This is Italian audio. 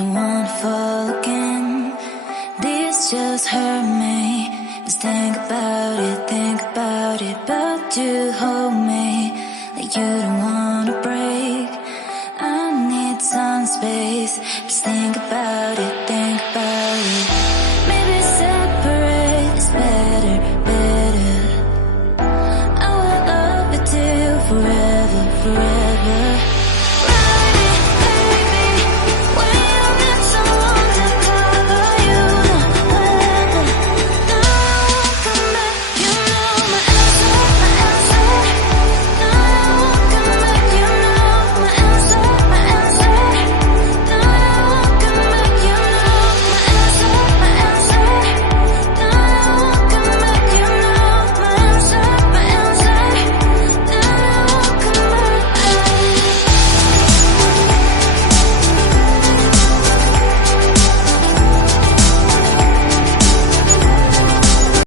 don't wanna fall again. This just hurt me. Just think about it, but you hold me like you don't wanna